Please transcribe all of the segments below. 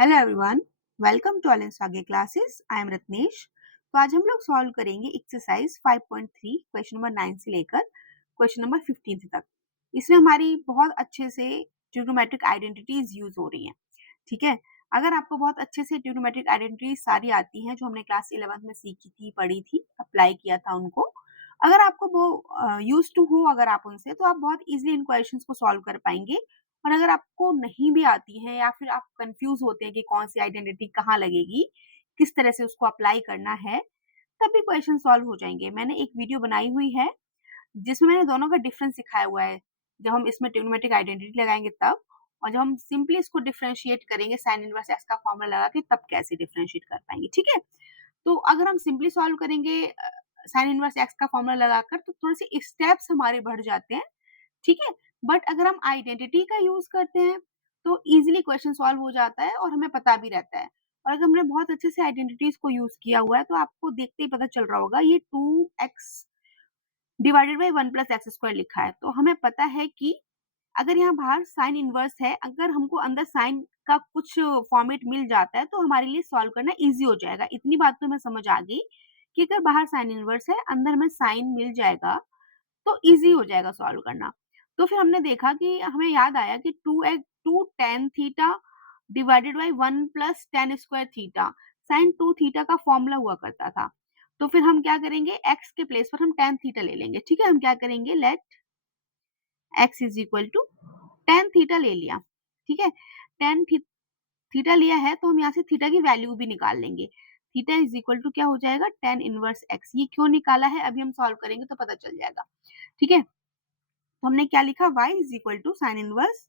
Hello everyone, welcome to अलेंस आगे classes. I am Ratnesh. तो आज हम लोग सॉल्व करेंगे एक्सरसाइज 5.3 क्वेश्चन नंबर 9 से लेकर क्वेश्चन नंबर 15 तक। इसमें हमारी बहुत अच्छे से ट्रिग्नोमेट्रिक आइडेंटिटीज यूज हो रही हैं। ठीक है, अगर आपको बहुत अच्छे से ट्रिग्नोमेट्रिक आइडेंटिटीज सारी आती हैं जो हमने क्लास 11th में सीखी थी, पढ़ी थी, अप्लाई किया था उनको, अगर आपको वो यूज टू हो अगर आप उनसे, तो आप बहुत इजीली इन क्वेश्चंस को सॉल्व कर पाएंगे। और अगर आपको नहीं भी आती है या फिर आप कंफ्यूज होते हैं कि कौन सी आइडेंटिटी कहाँ लगेगी, किस तरह से उसको अप्लाई करना है, तब भी क्वेश्चन सॉल्व हो जाएंगे। मैंने एक वीडियो बनाई हुई है जिसमें मैंने दोनों का डिफरेंस सिखाया हुआ है, जब हम इसमें ट्रिग्नोमेट्रिक आइडेंटिटी लगाएंगे तब, और जब हम सिंपली इसको डिफरेंशिएट करेंगे साइन इनवर्स एक्स का फॉर्मूला लगा के, तब कैसे डिफरेंशिएट कर पाएंगे। ठीक है, तो अगर हम सिंपली सॉल्व करेंगे साइन इनवर्स एक्स का फॉर्मूला लगाकर, तो थोड़े से स्टेप्स हमारे बढ़ जाते हैं। ठीक है, बट अगर हम आइडेंटिटी का यूज करते हैं तो इजीली क्वेश्चन सॉल्व हो जाता है और हमें पता भी रहता है। और अगर हमने बहुत अच्छे से आइडेंटिटीज को यूज किया हुआ है तो आपको देखते ही पता चल रहा होगा, ये 2x divided by 1 plus x square लिखा है, तो हमें पता है कि अगर यहाँ बाहर साइन इनवर्स है, अगर हमको अंदर साइन का कुछ फॉर्मेट मिल जाता है तो हमारे लिए सॉल्व करना इजी हो जाएगा। इतनी बात तो हमें समझ आ गई कि अगर बाहर साइन इनवर्स है, अंदर हमें साइन मिल जाएगा, तो इजी हो जाएगा सॉल्व करना। तो फिर हमने देखा कि हमें याद आया कि 2 tan theta divided by 1 plus tan square theta sine 2 theta का फॉर्मूला हुआ करता था। तो फिर हम क्या करेंगे, x के प्लेस पर हम tan थीटा ले लेंगे। ठीक है, हम क्या करेंगे, let x is equal to tan theta ले लिया। ठीक है, tan थीटा लिया है तो हम यहाँ से थीटा की वैल्यू भी निकाल लेंगे। थीटा इज इक्वल टू क्या हो जाएगा, tan इनवर्स x। ये क्यों निकाला है अभी हम सॉल्व करेंगे तो पता चल जाएगा। ठीक है, तो हमने क्या लिखा, y is equal to sine inverse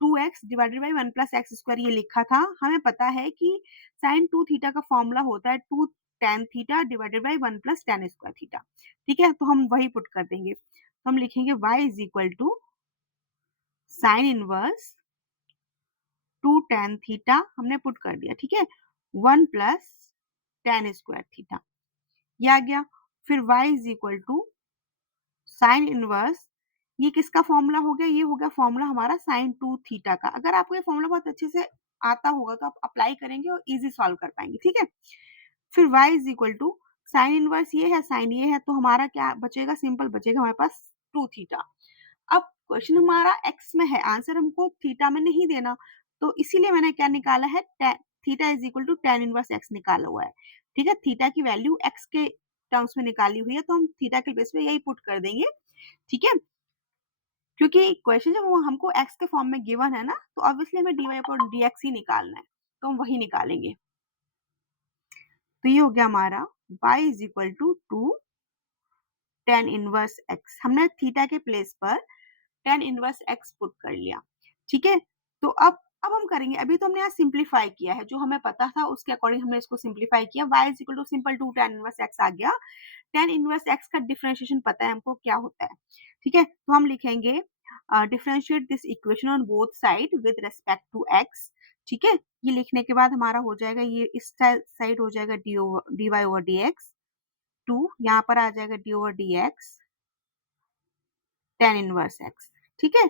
2x divided by 1 plus x square, ये लिखा था। हमें पता है कि साइन 2 थीटा का फॉर्मूला होता है 2 tan theta divided by 1 plus tan square theta. ठीक है, तो हम वही पुट कर देंगे। तो हम लिखेंगे y is equal to sine inverse 2 tan theta, हमने पुट कर दिया। ठीक है, 1 प्लस tan स्क्वायर थीटा, ये आ गया। फिर y is equal to sine inverse, ये किसका फॉर्मूला हो गया, ये हो गया फॉर्मूला हमारा साइन 2 थीटा का। अगर आपको ये फॉर्मूला बहुत अच्छे से आता होगा तो आप अप्लाई करेंगे और इजी सॉल्व कर पाएंगे। ठीक है, फिर y is equal to sine inverse ये है, साइन ये है, तो हमारा क्या बचेगा, सिंपल बचेगा हमारे पास 2 थीटा। अब क्वेश्चन हमारा x में है, आंसर हमको थीटा में नहीं देना, तो इसीलिए मैंने क्या निकाला है, theta is equal to tan inverse x निकाला हुआ है। ठीक है, थीटा की वैल्यू x के टर्म्स में निकाली हुई है, तो हम थीटा के बेस पे यही पुट कर देंगे। ठीक है, क्योंकि क्वेश्चन जब हमको x के फॉर्म में गिवन है ना, तो ऑब्वियसली हमें dy अपॉन dx ही निकालना है, तो हम वही निकालेंगे। तो ये हो गया हमारा y is equal to 2 tan inverse x, हमने थीटा के प्लेस पर tan इनवर्स x पुट कर लिया। ठीक है, तो अब हम करेंगे, अभी तो हमने यहाँ सिंप्लीफाई किया है, जो हमें पता था उसके अकॉर्डिंग हमने इसको सिंप्लीफाई किया। y is equal to simple 2 tan inverse x आ गया। tan इनवर्स x का डिफरेंशिएशन पता है हमको क्या होता है। ठीक है, तो हम लिखेंगे differentiate this equation on both side with respect to x। ठीक है, ये लिखने के बाद हमारा हो जाएगा, ये इस साइड हो जाएगा dy ओवर dx, 2 यहाँ पर आ जाएगा d over dx tan inverse x। ठीक है,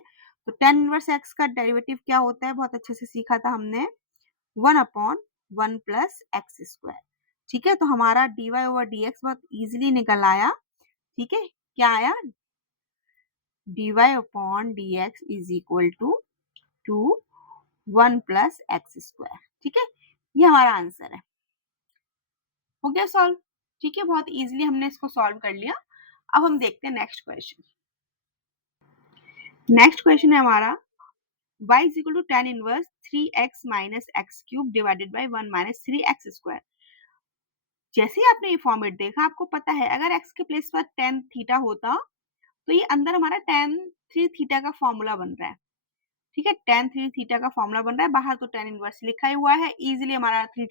तो tan इनवर्स x का डेरिवेटिव क्या होता है, बहुत अच्छे से सीखा था हमने, 1 अपॉन 1 प्लस एक्स स्क्वायर। ठीक है, तो हमारा dy ओवर dx बहुत इजीली निकल आया। ठीक है, क्या आया, dy upon dx is equal to 1 plus x square. ठीक है, ये हमारा आंसर है। हो गया सॉल्व। ठीक है, बहुत इजीली हमने इसको सॉल्व कर लिया। अब हम देखते हैं नेक्स्ट क्वेश्चन। नेक्स्ट क्वेश्चन है हमारा y is equal to tan inverse 3x minus x cube divided by 1 minus 3x square. जैसे ही आपने ये फॉर्मेट देखा, आपको पता है अगर x के प्लेस पर tan थीटा होता तो ये अंदर हमारा tan 3 थीटा का फॉर्मूला बन रहा है। ठीक है, tan 3 थीटा का फॉर्मूला बन रहा है, बाहर तो tan इनवर्स लिखा ही हुआ है, इजीली हमारा 3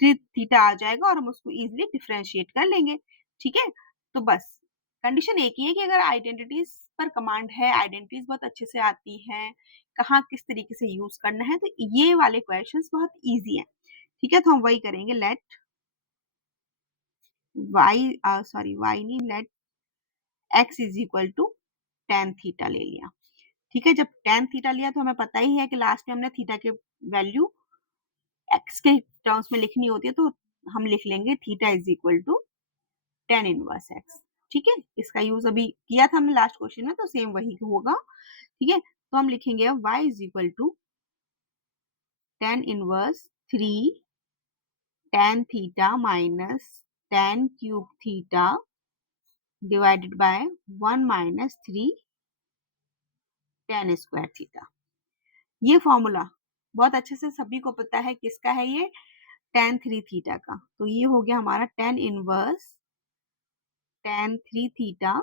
थीटा आ जाएगा और हम उसको इजीली डिफरेंशिएट कर लेंगे। ठीक है, तो बस कंडीशन एक ही है कि अगर आइडेंटिटीज पर कमांड है, आइडेंटिटीज बहुत अच्छे से आती हैं, कहाँ किस तरीके से यूज करना है, तो ये वाले क्वेश्चंस बहुत इजी हैं। ठीक है, तो हम वही करेंगे, लेट y नहीं, let x is equal to tan theta ले लिया। ठीक है, जब tan थीटा लिया तो हमें पता ही है कि लास्ट में हमने थीटा की वैल्यू x के टर्म्स में लिखनी होती है, तो हम लिख लेंगे theta is equal to tan inverse x। ठीक है, इसका यूज अभी किया था हमने लास्ट क्वेश्चन में, तो सेम वही होगा। ठीक है, तो हम लिखेंगे अब y is equal to tan inverse 3 tan theta minus tan cube theta divided by 1 minus 3 tan square theta. ये फॉर्मूला बहुत अच्छे से सभी को पता है, किसका है ये, tan 3 थीटा का। तो ये हो गया हमारा tan inverse tan 3 theta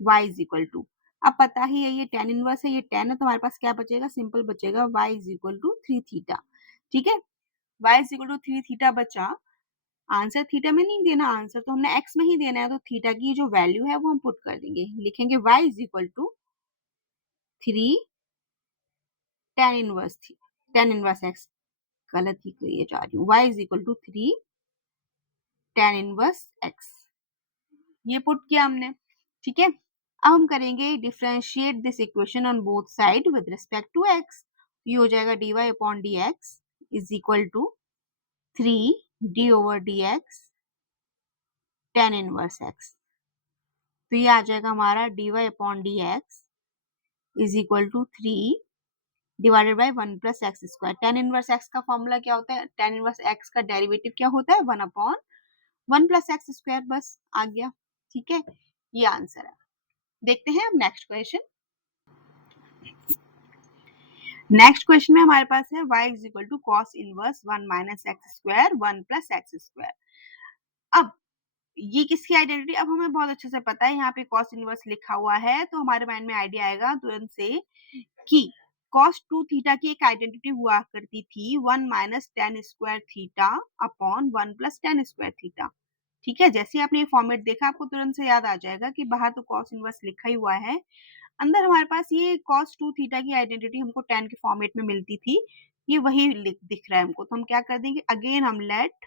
y is equal to, अब पता ही है ये tan इनवर्स है, ये tan है, तो हमारे पास क्या बचेगा, सिंपल बचेगा y is equal to 3 theta. ठीक है, y is equal to 3 theta बचा। आंसर थीटा में नहीं देना, आंसर तो हमने x में ही देना है, तो थीटा की जो वैल्यू है वो हम पुट कर देंगे, लिखेंगे y is equal to 3 tan inverse x, गलत ही करिए जा रही हूँ, y is equal to 3 tan inverse x, ये पुट किया हमने। ठीक है, अब हम करेंगे differentiate this equation on both side with respect to x। ये हो जाएगा dy upon dx is equal to 3 d over dx tan inverse x। तो ये आ जाएगा हमारा dy upon dx is equal to 3 divided by 1 plus x square. tan inverse x का formula क्या होता है, tan इनवर्स x का डेरिवेटिव क्या होता है, 1 अपॉन 1 प्लस एक्स स्क्वायर, बस आ गया। ठीक है, ये आंसर है। देखते हैं अब नेक्स्ट क्वेश्चन। नेक्स्ट क्वेश्चन में हमारे पास है y is equal to cos inverse 1 minus x square 1 plus x square. अब ये किसकी आइडेंटिटी, अब हमें बहुत अच्छे से पता है, यहाँ पे कॉस इनवर्स लिखा हुआ है, तो हमारे माइंड में आइडिया आएगा तुरंत से कि कॉस 2 थीटा की एक आइडेंटिटी हुआ करती थी 1 minus tan square theta upon 1 plus tan square theta. ठीक है, जैसे ही आपने ये फॉर्मेट देखा आपको तुरंत से याद आ जाएगा कि बाहर तो कॉस इनवर्स लिखा ही हुआ है, अंदर हमारे पास ये cos 2 थीटा की आइडेंटिटी हमको tan के फॉर्मेट में मिलती थी, ये वही दिख रहा है हमको, तो हम क्या कर देंगे, अगेन हम let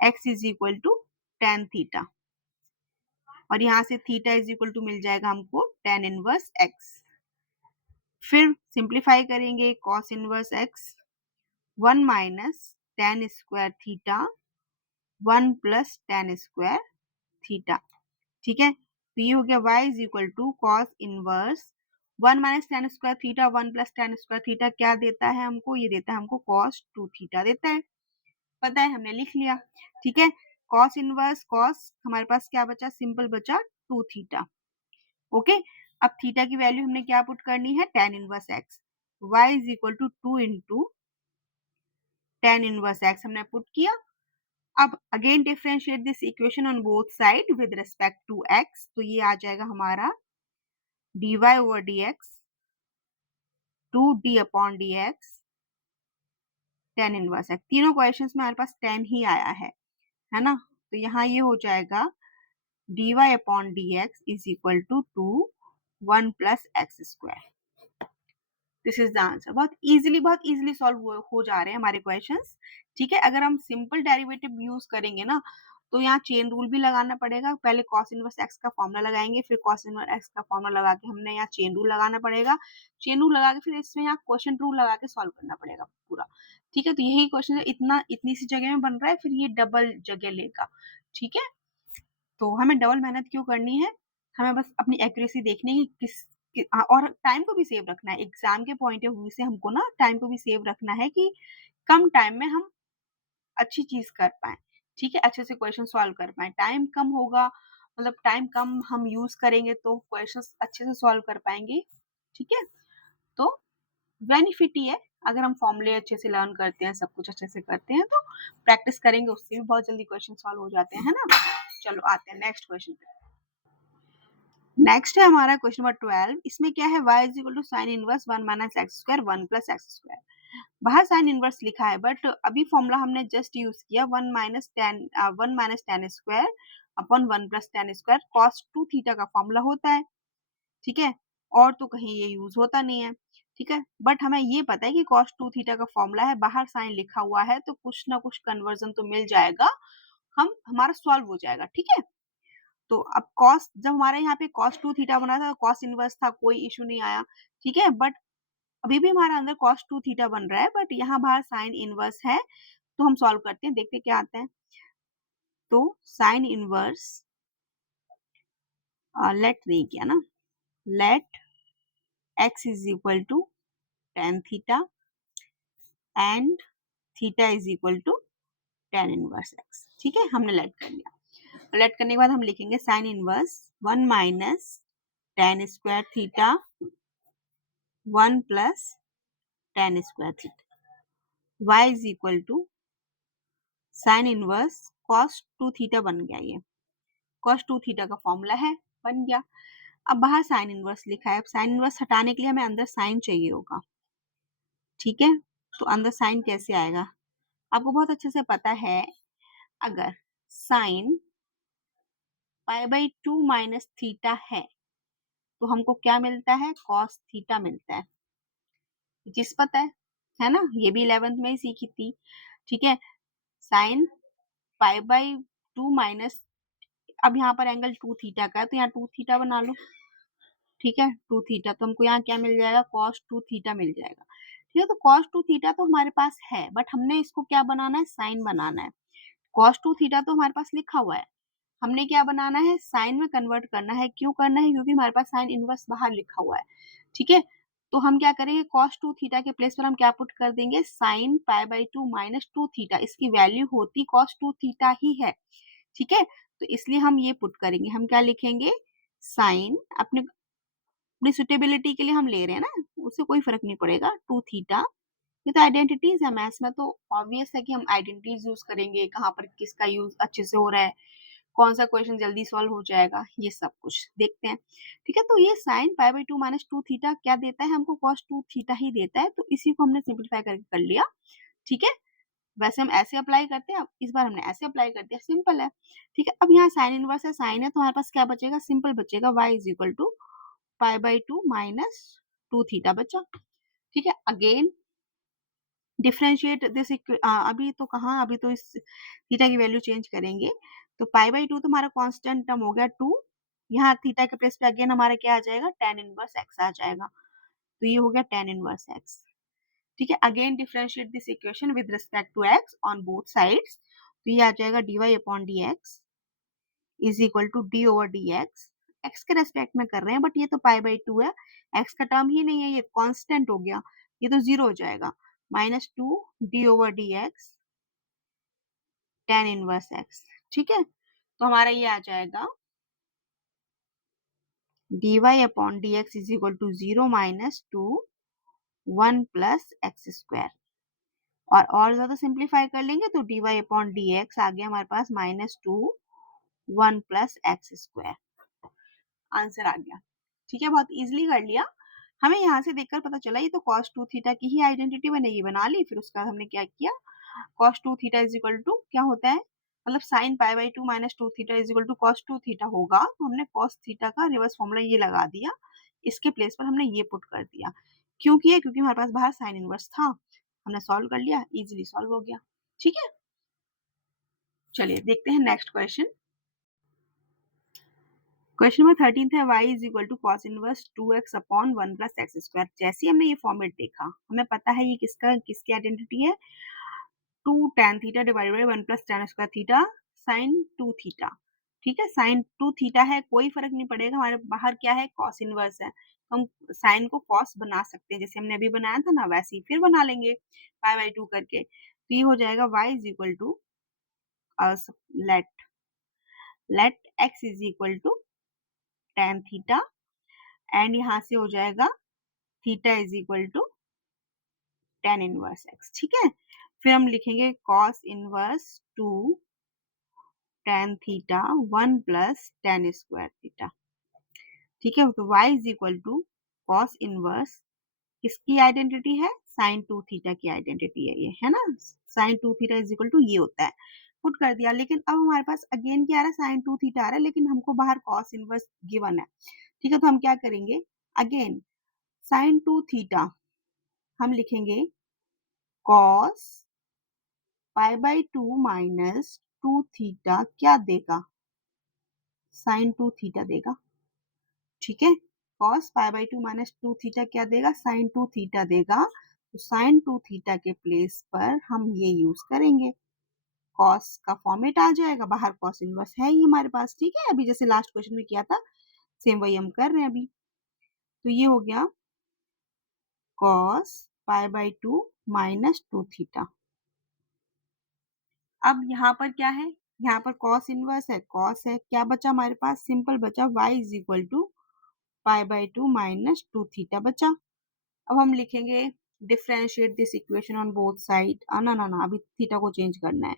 x is equal to tan theta, और यहाँ से थीटा इज इक्वल टू मिल जाएगा हमको tan इनवर्स x। फिर सिंप्लीफाई करेंगे cos inverse x 1 minus tan square theta 1 plus tan square theta. ठीक है, तो ये हो गया y is equal to cos inverse 1 minus tan square theta 1 plus tan square theta क्या देता है हमको, ये देता है हमको कॉस 2 थीटा देता है, पता है हमने लिख लिया। ठीक है, कॉस इनवर्स कॉस, हमारे पास क्या बचा, सिंपल बचा 2 थीटा। ओके, अब थीटा की वैल्यू हमने क्या पुट करनी है, tan inverse x, y is equal to 2 into tan inverse x हमने पुट किया। अब again differentiate this equation on both side with respect to x, तो ये आ जाएगा हमारा dy over dx 2d upon dx tan inverse x। तीनों questions में हमारे पास tan ही आया है ना, तो यहाँ ये हो जाएगा dy upon dx is equal to 2 1 plus x square. This is the answer. बहुत इजीली सॉल्व हो जा रहे हैं हमारे क्वेश्चंस। ठीक है, अगर हम सिंपल डेरिवेटिव यूज करेंगे ना, तो यहाँ चेन रूल भी लगाना पड़ेगा, पहले cos इनवर्स x का फॉर्मूला लगाएंगे, फिर cos इनवर्स x का फॉर्मूला लगा के हमने यहाँ चेन रूल लगाना पड़ेगा, चेन रूल लगा के फिर इसमें यहाँ क्वेश्चन रूल लगा के सॉल्व करना पड़ेगा पूरा। ठीक है, तो यही क्वेश्चन इतनी सी जगह में बन रहा है, फिर ये डबल जगह लेगा। ठीक है, तो हमें डबल मेहनत क्यों करनी है, हमें बस अपनी एक्यूरेसी देखनी है और टाइम को भी सेव रखना है, एग्जाम के पॉइंट ऑफ व्यू से हमको ना टाइम को भी सेव रखना है कि कम टाइम में हम अच्छी चीज कर पाए। ठीक है, अच्छे से क्वेश्चन सॉल्व कर पाए, टाइम कम होगा, मतलब टाइम कम हम यूज करेंगे तो क्वेश्चन अच्छे से सॉल्व कर पाएंगे। ठीक है, तो बेनिफिट ही है, अगर हम फॉर्मूले अच्छे से लर्न करते हैं, सब कुछ अच्छे से करते हैं, तो प्रैक्टिस करेंगे उससे भी बहुत जल्दी क्वेश्चन सॉल्व हो जाते हैं, है ना। चलो आते हैं नेक्स्ट क्वेश्चन पे। नेक्स्ट है हमारा क्वेश्चन नंबर 12। इसमें क्या है, y is equal to sine inverse 1 minus x square 1 plus x square. बाहर साइन इनवर्स लिखा है, बट अभी फॉर्मूला हमने जस्ट यूज किया 1 minus tan square upon 1 plus tan square cos 2 theta का फॉर्मूला होता है। ठीक है, और तो कहीं ये यूज होता नहीं है। ठीक है, बट हमें ये पता है कि cos 2 थीटा का फॉर्मूला है, बाहर साइन लिखा हुआ है, तो कुछ ना कुछ कन्वर्जन तो मिल जाएगा, हम हमारा सॉल्व हो जाएगा। ठीक है, तो अब कॉस जब हमारे यहाँ पे cos 2 थीटा बना था, cos इनवर्स था, कोई इशू नहीं आया, ठीक है। बट अभी भी हमारा अंदर cos 2 थीटा बन रहा है, बट यहाँ बाहर साइन इनवर्स है, तो हम सॉल्व करते हैं, देखते हैं क्या आता है। तो साइन इनवर्स लेट नहीं किया ना, let x is equal to tan theta and theta is equal to tan inverse x, ठीक है, हमने लेट कर लिया। लेट करने के बाद हम लिखेंगे sine inverse 1 minus tan square theta 1 plus tan square theta y is equal to sine inverse cos 2 theta बन गया, ये cos 2 थीटा का फॉर्मूला है, बन गया। अब बाहर साइन इनवर्स लिखा है, अब साइन इनवर्स हटाने के लिए हमें अंदर साइन चाहिए होगा, ठीक है। तो अंदर साइन कैसे आएगा, आपको बहुत अच्छे से पता है, अगर sign pi by 2 minus theta है तो हमको क्या मिलता है, cos थीटा मिलता है, जिस पता है ना, ये भी 11th में ही सीखी थी, ठीक है। साइन पाई बाई 2 माइनस, अब यहाँ पर एंगल 2 थीटा का है तो यहाँ 2 थीटा बना लो, ठीक है, 2 थीटा, तो हमको यहाँ क्या मिल जाएगा, cos 2 थीटा मिल जाएगा, ठीक है। तो cos 2 थीटा तो हमारे पास है, बट हमने इसको क्या बनाना है, साइन बनाना है। cos 2 थीटा तो हमारे पास लिखा हुआ है, हमने क्या बनाना है, साइन में कन्वर्ट करना है। क्यों करना है, क्योंकि हमारे पास साइन इनवर्स बाहर लिखा हुआ है, ठीक है। तो हम क्या करेंगे, cos 2 थीटा के प्लेस पर हम क्या पुट कर देंगे, sign pi by 2 minus 2 theta, इसकी वैल्यू होती cos 2 थीटा ही है, ठीक है। तो इसलिए हम ये पुट करेंगे, हम क्या लिखेंगे, साइन, अपने अपनी सुटेबिलिटी के लिए हम ले रहे हैं ना, उससे कोई फर्क नहीं पड़ेगा, 2 थीटा। ये तो आइडेंटिटीज है, मैथ्स में तो ऑब्वियस है कि हम आइडेंटिटीज यूज करेंगे, कहाँ पर किसका यूज अच्छे से हो रहा है, कौन सा क्वेश्चन जल्दी सॉल्व हो जाएगा, ये सब कुछ देखते हैं, ठीक है। तो ये sign pi by 2 minus 2 theta क्या देता है हमको, cos 2 थीटा ही देता है, तो इसी को हमने सिंप्लीफाई करके कर लिया, ठीक है। वैसे हम ऐसे अप्लाई करते हैं, अब इस बार हमने ऐसे अप्लाई कर दिया, सिंपल है, ठीक है। अब यहाँ साइन इनवर्स है, साइन है, तो हमारे पास क्या बचेगा, सिंपल बचेगा, y is equal to pi by 2 minus 2 theta बचा, ठीक है। अगेन डिफरेंशिएट दिस, अभी तो कहाँ, अभी तो इस थीटा की वैल्यू चेंज करेंगे, तो पाई बाई 2 तो हमारा कांस्टेंट टर्म हो गया 2, यहाँ थीटा के प्लेस पे अगेन हमारा क्या आ जाएगा, tan इनवर्स x आ जाएगा, तो ये हो गया tan इनवर्स x, ठीक है। Again differentiate this equation with respect to x on both sides, तो ये आ जाएगा dy upon dx is equal to d over dx, x के रेस्पेक्ट में कर रहे हैं, बट ये तो पाई बाई 2 है, x का टर्म ही नहीं है, ये कांस्टेंट हो गया, ये तो जीरो हो जाएगा, minus 2 d over dx tan inverse x, ठीक है। तो हमारा ये आ जाएगा dy upon dx is equal to 0 minus 2 1 plus x square, और ज्यादा सिंप्लीफाई कर लेंगे तो dy अपॉन dx आ गया हमारे पास minus 2 1 plus x square, answer आ गया, ठीक है। बहुत इजीली कर लिया, हमें यहाँ से देखकर पता चला ये तो cos 2 थीटा की ही आइडेंटिटी बनेगी, बना ली। फिर उसका हमने क्या किया, cos 2 theta is equal to क्या होता है, मतलब sine pi by 2 minus 2 theta is equal to cos 2 theta होगा, तो हमने cos थीटा का रिवर्स फॉर्मूला ये लगा दिया, इसके प्लेस पर हमने ये पुट कर दिया, क्यों किया, क्योंकि हमारे पास बाहर साइन इनवर्स था, हमने सॉल्व कर लिया, इजीली सॉल्व हो गया, ठीक है। चलिए देखते हैं नेक्स्ट क्वेश्चन। क्वेश्चन नंबर 13 है, y is equal to cos inverse 2x upon 1 plus x square. जैसे ही हमने ये फॉर्मेट देखा, हमें पता है ये किसकी आइडेंटिटी है, 2 tan theta divided by 1 plus tan square theta sin 2 theta, ठीक है। sin 2 थीटा है, कोई फर्क नहीं पड़ेगा, हमारे बाहर क्या है, cos इनवर्स है, तो हम sin को cos बना सकते हैं, जैसे हमने अभी बनाया था ना, वैसे ही फिर बना लेंगे पाई बाई 2 करके, तो ये हो जाएगा y is equal to let let x is equal to tan theta, and यहाँ से हो जाएगा theta is equal to tan inverse x, ठीक है। फिर हम लिखेंगे cos inverse 2 tan theta 1 plus tan square theta, ठीक है। तो y is equal to cos inverse किसकी आइडेंटिटी है, sin 2 थीटा की आइडेंटिटी है ये, है ना, sin 2 theta is equal to ये होता है, पुट कर दिया। लेकिन अब हमारे पास अगेन क्या आ रहा है, sin 2 थीटा आ रहा है, लेकिन हमको बाहर cos इनवर्स गिवन है, ठीक है। तो हम क्या करेंगे, अगेन sin 2 थीटा हम लिखेंगे cos pi by 2 minus 2 theta क्या देगा, साइन 2 थीटा देगा, ठीक है। Cos pi by 2 minus 2 theta क्या देगा, साइन 2 थीटा देगा। तो साइन 2 थीटा के प्लेस पर हम ये यूज करेंगे, कॉस का फॉर्मेट आ जाएगा, बाहर कॉस इनवर्स है ही हमारे पास, ठीक है। अभी जैसे लास्ट क्वेश्चन में किया था सेम वही हम कर रहे हैं अभी। तो ये हो गया cos pi by 2 minus 2 theta. अब यहाँ पर क्या है, यहाँ पर कॉस इनवर्स है, कॉस है, क्या बचा हमारे पास, सिंपल बचा y is equal to pi by 2 minus 2 theta बचा। अब हम लिखेंगे differentiate this equation on both side, ना ना ना, अभी थीटा को चेंज करना है,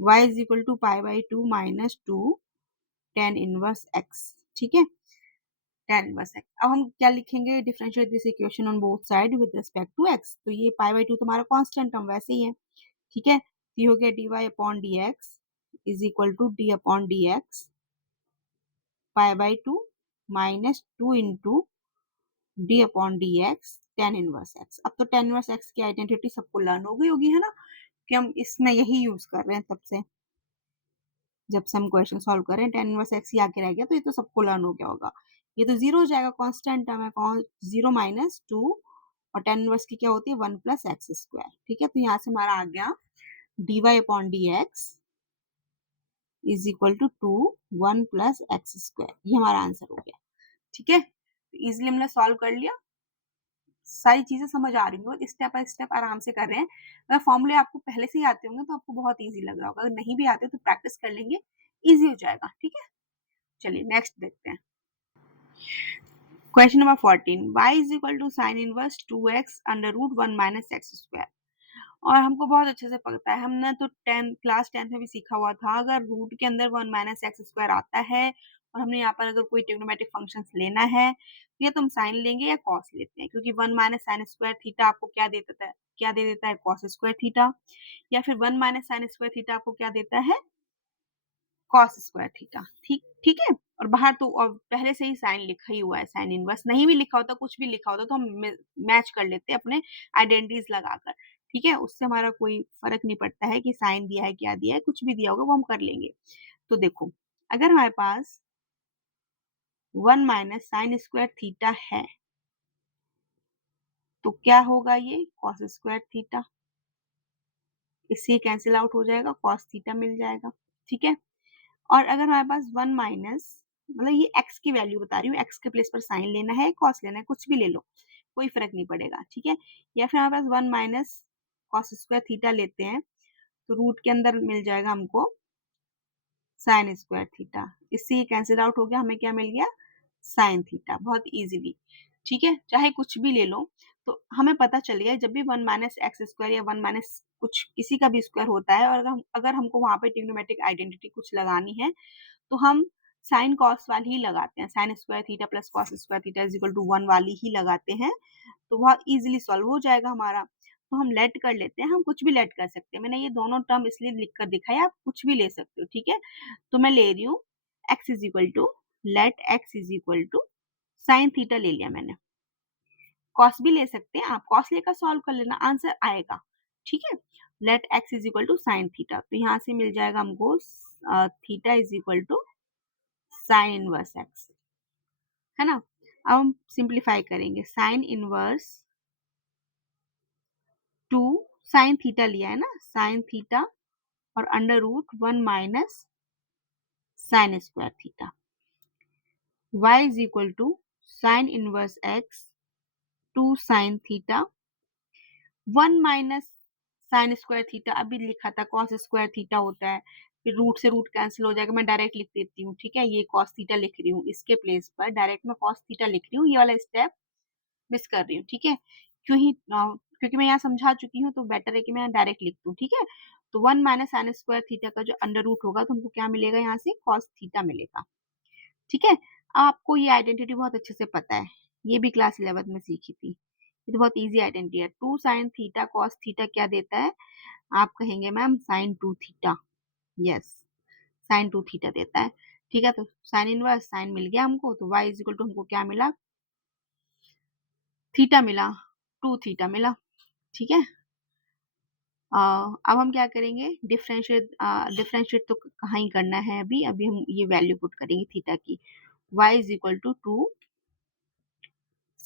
y is equal to pi by 2 minus 2 tan inverse x, ठीक है, tan इनवर्स x। अब हम क्या लिखेंगे, differentiate this equation on both side with respect to x। तो ये पाई बाई 2 तुम्हारा कांस्टेंट टर्म वैसे ही है, ठीक है। तो ये हो गया dy upon dx is equal to d upon dx pi by 2 minus 2 into d upon dx tan inverse x। अब तो tan इनवर्स x की आइडेंटिटी सबको लर्न हो गई होगी, है ना, कि हम इसमें यही यूज कर रहे हैं तब से, जब से हम क्वेश्चन सॉल्व कर रहे हैं tan इनवर्स x ही आके रह गया, तो ये तो सबको लर्न हो गया होगा। ये तो जीरो हो जाएगा, कांस्टेंट टर्म है, जीरो माइनस 2, और tan इनवर्स की क्या होती है 1 प्लस एक्स स्क्वायर, ठीक है। तो यहाँ से हमारा आ गया dy upon dx is equal to 2 1 plus x square, ये हमारा आंसर हो गया, ठीक है। तो इजिली हमने सॉल्व कर लिया, सारी चीजें समझ आ रही होंगी, स्टेप बाय स्टेप आराम से कर रहे हैं। अगर फॉर्मूले आपको पहले से ही आते होंगे तो आपको बहुत इजी लग रहा होगा, अगर नहीं भी आते तो प्रैक्टिस कर लेंगे, इजी हो जाएगा, ठीक है। चलिए नेक्स्ट देखते हैं। Question number 14, y is equal to sine inverse 2x under root 1 minus x square. और हमको बहुत अच्छे से पता है, हमने तो क्लास 10 में भी सीखा हुआ था, अगर रूट के अंदर 1 माइनस एक्स स्क्वायर आता है और हमने यहाँ पर अगर कोई ट्रिग्नोमेट्रिक फंक्शंस लेना है तो या तो हम साइन लेंगे या कॉस लेते हैं, क्योंकि 1 माइनस साइन स्क्वायर थीटा आपको क्या देता है, क्या दे देता है, कॉस स्क्वायर थीटा, या फिर 1 माइनस साइन स्क्वायर थीटा आपको क्या देता है, कॉस स्क्वायर थीटा, ठीक ठीक है। और बाहर तो और पहले से ही साइन लिखा ही हुआ है, साइन इनवर्स नहीं भी लिखा होता, कुछ भी लिखा होता तो हम मैच कर लेते अपने आइडेंटिटीज लगाकर, ठीक है। उससे हमारा कोई फर्क नहीं पड़ता है कि साइन दिया है क्या दिया है, कुछ भी दिया होगा वो हम कर लेंगे। तो देखो, अगर हमारे पास 1 माइनस साइन स्क्वायर थीटा है तो क्या होगा, ये कॉस स्क्वायर थीटा, इससे कैंसिल आउट हो जाएगा, कॉस थीटा मिल जाएगा, ठीक है। और अगर हमारे पास 1 माइनस, मतलब ये x की वैल्यू बता रही हूँ, x के प्लेस पर साइन लेना है, कॉस लेना है, कुछ भी ले लो, कोई फर्क नहीं पड़ेगा, ठीक है। या फिर हमारे पास 1 माइनस कॉस स्क्वायर थीटा लेते हैं तो रूट के अंदर मिल जाएगा हमको साइन स्क्वायर थीटा, इससे ये कैंसिल आउट हो गया, हमें क्या मिल गया, साइन थीटा, बहुत इजीली, ठीक है। चाहे कुछ भी ले लो तो हमें पता चल गया, जब भी 1 माइनस एक्स स्क्वायर या 1 माइनस कुछ किसी का भी स्क्वायर होता है और अगर हमको वहां पे ट्रिग्नोमेट्रिक आइडेंटिटी कुछ लगानी है तो हम साइन कॉस वाली ही लगाते हैं, sine square theta plus cos square theta is equal to 1 वाली ही लगाते हैं, तो बहुत इजीली सॉल्व हो जाएगा हमारा। तो हम लेट कर लेते हैं, हम कुछ भी लेट कर सकते हैं, मैंने ये दोनों टर्म इसलिए लिख कर दिखाया, आप कुछ भी ले सकते हो, ठीक है। तो मैं ले रही हूँ x is equal to, let x is equal to sine theta ले लिया मैंने, कॉस भी ले सकते हैं आप, कॉस लेकर सॉल्व कर लेना, आंसर आएगा, ठीक है। Let x is equal to sine theta, तो यहाँ से मिल जाएगा हमको theta is equal to sine inverse x, है ना। अब हम सिंप्लीफाई करेंगे, साइन इनवर्स 2 साइन थीटा लिया है ना, साइन थीटा और under root 1 minus sine square theta, y is equal to sine inverse x 2 sine theta 1 minus sine square theta, अभी लिखा था कॉस स्क्वायर थीटा होता है, फिर रूट से रूट कैंसिल हो जाएगा, मैं डायरेक्ट लिख देती हूँ, ठीक है। ये कॉस थीटा लिख रही हूँ, इसके प्लेस पर डायरेक्ट मैं कॉस थीटा लिख रही हूँ, ये वाला स्टेप मिस कर रही हूँ, ठीक है। क्योंकि मैं यहाँ समझा चुकी हूँ तो बेटर है कि मैं डायरेक्ट लिख दूँ, ठीक है। तो 1 माइनस साइन स्क्वायर थीटा का जो अंडर रूट होगा तो हमको क्या मिलेगा, यहाँ से कॉस थीटा मिलेगा, ठीक है। आपको ये आइडेंटिटी बहुत अच्छे से पता है, ये भी क्लास 11 में सीखी थी, ये तो बहुत इजी आइडेंटिटी है। 2 साइन थीटा कॉस थीटा क्या देता है, आप कहेंगे ma'am sine 2 theta, yes, sine 2 theta देता है, ठीक है। तो साइन इनवर्स साइन मिल गया हमको, तो y इज इक्वल टू हमको क्या मिला, थीटा मिला, 2 थीटा मिला, ठीक है। अब हम क्या करेंगे, डिफरेंशिएट तो कहाँ ही करना है, अभी अभी हम ये वैल्यू पुट करेंगे थीटा की, y is equal to 2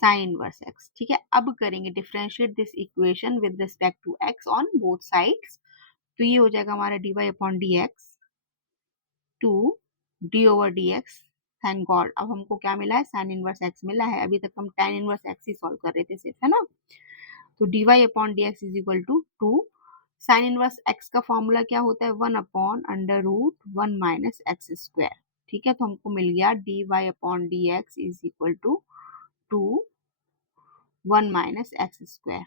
sine inverse x। ठीक है, अब करेंगे differentiate this equation with respect to x on both sides. तो ये हो जाएगा हमारा dy upon d x to d over d x. Thank God, अब हमको क्या मिला है, साइन इनवर्स x मिला है। अभी तक हम tan इनवर्स x ही सॉल्व कर रहे थे सिर्फ, है ना। तो dy upon d x is equal to 2 sine inverse x का फॉर्मूला क्या होता है, 1 upon under root 1 minus x square. ठीक है, तो हमको मिल गया dy upon d x is equal to 2 1 minus x square.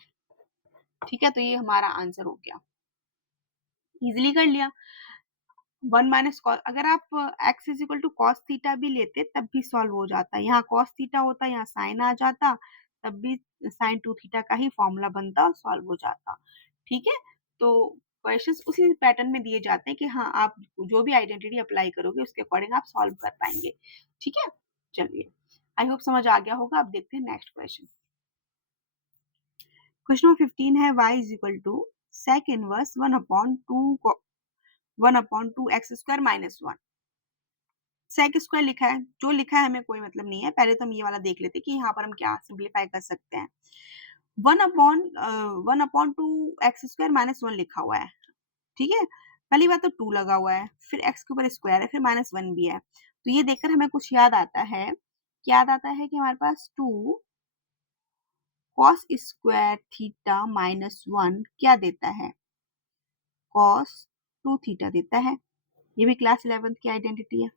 ठीक है, तो ये हमारा आंसर हो गया, इजिली कर लिया। 1 माइनस कॉस, अगर आप x is equal to cos theta भी लेते तब भी सॉल्व हो जाता। यहाँ कॉस थीटा होता, यहाँ साइन आ जाता, तब भी साइन 2 थीटा का ही फॉर्मूला बनता और सॉल्व हो जाता। ठीक है, तो क्वेश्चंस उसी पैटर्न में दिए जाते हैं कि हाँ, आप जो भी आइडेंटिटी अप्लाई करोगे उसके अकॉर्डिंग आप सॉल्व कर पाएंगे। ठीक है, चलिए, आई होप समझ आ गया होगा। अब देखते हैं नेक्स्ट क्वेश्चन। क्वेश्चन नंबर 15 है y is equal to sec inverse 1 upon two x square minus 1। Sec square लिखा है, जो लिखा है हमें कोई मतलब नहीं है। पहले तो हम ये वाला देख लेते कि यहाँ पर हम क्या सिंप्लीफाई कर सकते हैं। 1 upon two x square minus 1 लिखा हुआ है। ठीक है, पहली बात तो 2 लगा हुआ है, फिर एक्स के ऊपर स्क्वायर है, फिर माइनस 1 भी है। तो ये देखकर हमें कुछ याद आता है, क्या याद आता है कि हमारे पास 2 कॉस स्क्वायर थीटा माइनस 1 क्या देता है, कॉस 2 थीटा देता है। ये भी क्लास 11th की आइडेंटिटी है।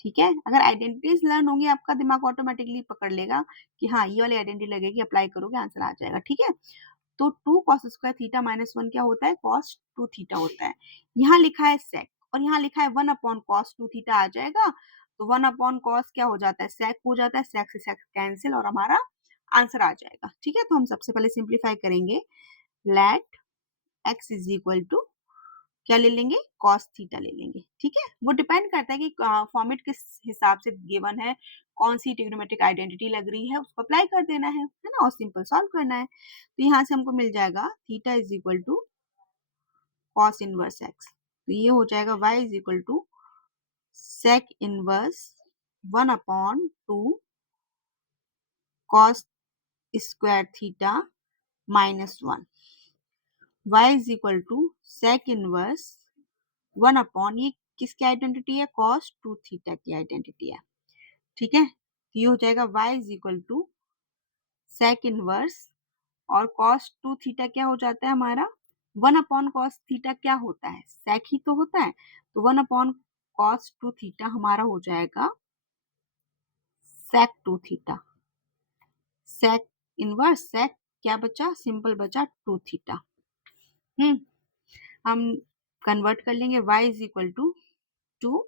ठीक है, अगर आइडेंटिटीज लर्न होंगी आपका दिमाग ऑटोमेटिकली पकड़ लेगा कि हाँ, ये वाली आइडेंटिटी लगेगी, अप्लाई करोगे आंसर आ जाएगा। ठीक है, तो 2 कॉस स्क्वायर थीटा माइनस 1 क्या होता है, कॉस 2 थीटा होता है। यहाँ लिखा है सेक और यहाँ लिखा है 1 अपॉन कॉस 2 थीटा आ जाएगा। तो 1 अपॉन कॉस क्या हो जाता है, सेक हो जाता है, सेक से सेक कैंसिल और हमारा आंसर आ जाएगा। ठीक है, तो हम सबसे पहले सिंप्लीफाई करेंगे। Let x is equal to क्या ले लेंगे, कॉस थीटा ले लेंगे। ठीक है, वो डिपेंड करता है कि फॉर्मेट किस हिसाब से गिवन है, कौन सी ट्रिग्नोमेट्रिक आइडेंटिटी लग रही है, उसको अप्लाई कर देना है ना, और सिंपल सॉल्व करना है। तो यहाँ से हमको मिल जाएगा theta is equal to cos inverse x. तो ये हो जाएगा y is equal to sec inverse 1 upon two cos square theta minus 1। y is equal to sec inverse 1 upon, ये किसकी आइडेंटिटी है, कॉस 2 थीटा की आइडेंटिटी है। ठीक है, तो ये हो जाएगा y is equal to sec inverse, और कॉस 2 थीटा क्या हो जाता है हमारा, 1 अपॉन कॉस थीटा क्या होता है, सेक ही तो होता है। तो 1 अपॉन कॉस 2 थीटा हमारा हो जाएगा सेक 2 थीटा। सेक इनवर्स सेक क्या बचा, सिंपल बचा 2 थीटा। हम कन्वर्ट कर लेंगे, y इज इक्वल टू 2,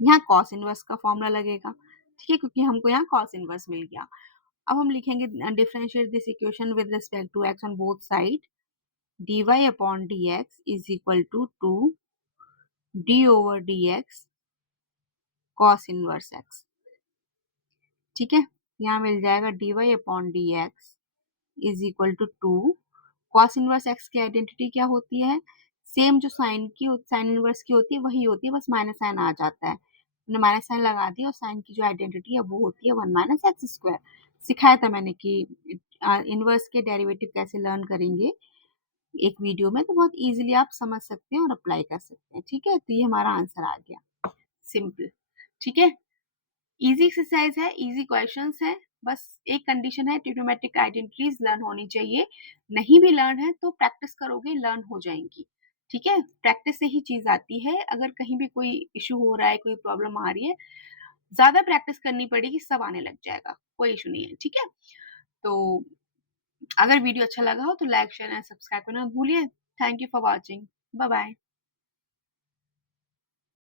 यहाँ कॉस इनवर्स का फॉर्मूला लगेगा। ठीक है, क्योंकि हमको यहाँ कॉस इनवर्स मिल गया। अब हम लिखेंगे differentiate this equation with respect to x on both side. dy upon dx is equal to 2 d over dx cos inverse x। ठीक है, यहाँ मिल जाएगा dy upon dx is equal to 2 cos inverse x की identity क्या होती है, same जो साइन इनवर्स की होती है वही होती है, बस माइनस साइन आ जाता है। हमने माइनस साइन लगा दिया और साइन की जो आइडेंटिटी है वो होती है 1 माइनस एक्स स्क्वायर। सिखाया था मैंने कि इनवर्स के डेरिवेटिव कैसे लर्न करेंगे एक वीडियो में, तो बहुत इजीली आप समझ सकते हैं और अप्लाई कर सकते हैं। ठीक है, तो ये हमारा आंसर आ गया, सिंपल। ठीक है, इजी एक्सरसाइज है, इजी क्वेश्चंस है, बस एक कंडीशन है, ट्रिग्नोमेट्रिक आइडेंटिटीज लर्न होनी चाहिए। नहीं भी लर्न है तो प्रैक्टिस करोगे, लर्न हो जाएंगी। ठीक है, प्रैक्टिस से ही चीज आती है। अगर कहीं भी कोई इशू हो रहा है, कोई प्रॉब्लम आ रही है, ज्यादा प्रैक्टिस करनी पड़ेगी, सब आने लग जाएगा, कोई इशू नहीं है। ठीक है, तो अगर वीडियो अच्छा लगा हो तो लाइक शेयर एंड सब्सक्राइब करना भूलिए। Thank you for watching, bye bye.